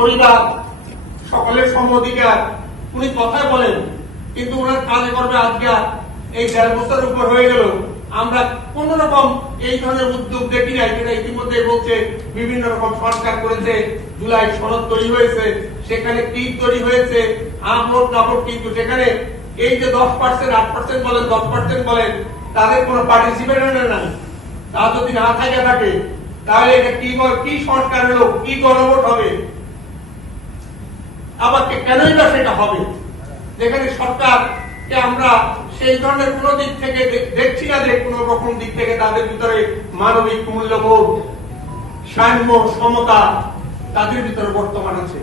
পরিবার, সকলের সম অধিকার উনি কথায় বলেন, কিন্তু ওনার কাজে করবে আজকে এই 1.5 বছরের উপর হয়ে গেল আমরা কোন রকম এই ধরনের উদ্যোগ দেখি নাই। যেটা ইতিমধ্যে বলছে বিভিন্ন রকম সংস্কার করেছে, জুলাই সনদ তৈরি হয়েছে, সেখানে টিপ তৈরি হয়েছে, আমোদ নাপট, কিন্তু সেখানে এই যে 10%, 8% বলেন, 10% বলেন, তাদের কোনো পার্টিসিপেশন নাই। তা যদি না থাকে তাহলে এটা কি সংস্কার হলো, কি গণভোট হবে, আবার কেনই বা সেটা হবে, যেখানে সরকারকে আমরা সেই ধরনের কোন দিক থেকে দেখছি না যে কোন রকম দিক থেকে তাদের ভিতরে মানবিক মূল্যবোধ, সাম্য, সমতা তাদের ভিতরে বর্তমান আছে।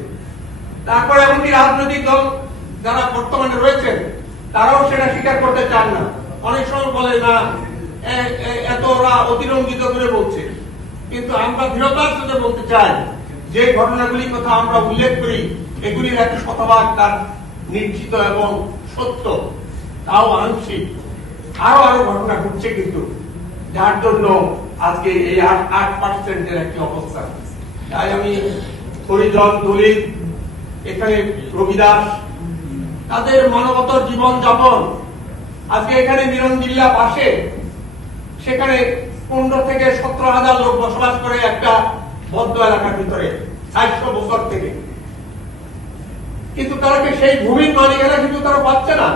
তারপরে এমনকি রাজনৈতিক দল যারা বর্তমানে রয়েছেন তারাও সেটা স্বীকার করতে চান না। অনেক সময় বলে না, এত ওরা অতিরঞ্জিত করে বলছে, কিন্তু আমরা দৃঢ়তার সাথে বলতে চাই যে ঘটনাগুলির কথা আমরা উল্লেখ করি এগুলির একটা শতভাগ তার নিশ্চিত এবং সত্য, তাও আংশিক। আরো ঘটনা ঘটছে কিন্তু, যার জন্য আজকে এই 8% একটি অবস্থা। তাই আমি হরিজন, দলিত, এখানে রবিদাস, তাদের মানবতার জীবন যাপন, আজকে এখানে মিরন জিল্লা পাশে, সেখানে 15 থেকে 17,000 লোক বসবাস করে একটা বদ্ধ এলাকার ভিতরে 400 বছর থেকে, কিন্তু তারা সেই ভূমির মালিকানা কিন্তু তারা পাচ্ছে না।